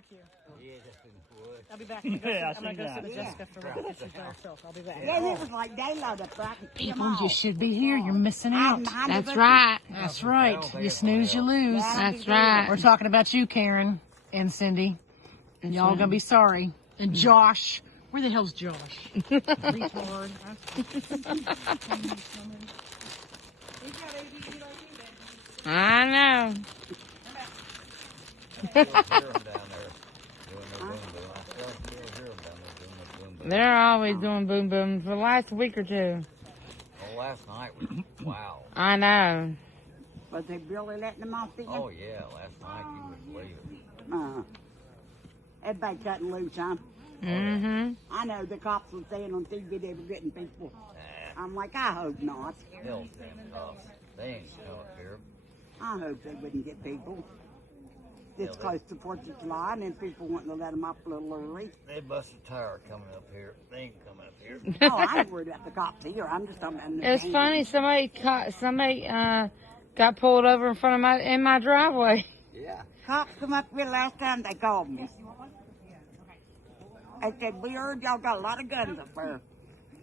barbecue. Yeah, wood. I'll be back. I'm gonna go sit with Jessica for a little bit. She's by herself. I'll be back. Yeah, it was like daylight up there. I could see them People, all. you should be here. You're missing out. That's right. That's right. You snooze, you lose. That's right. We're talking about you, Karen and Cindy. And y'all gonna be sorry. And Josh. Where the hell's Josh? Retard. I know. They're always doing boom boom for the last week or two. Well, last night was wow. I know. Was they really letting them off the Oh yeah, last night you wouldn't believe it. Everybody cutting loose, huh? Mm-hmm. I know the cops were saying on TV they were getting people. I'm like, I hope not. Hell's damn cops. They ain't coming up here. I hope they wouldn't get people this close to 4th of July, and then people wanting to let them off a little early. They busted a tire coming up here. They ain't coming up here. Oh, I ain't worried about the cops here. I'm just talking about the It's funny. Somebody got pulled over in front of my driveway. Yeah. Cops come up here last time they called me. They said, we heard y'all got a lot of guns up there.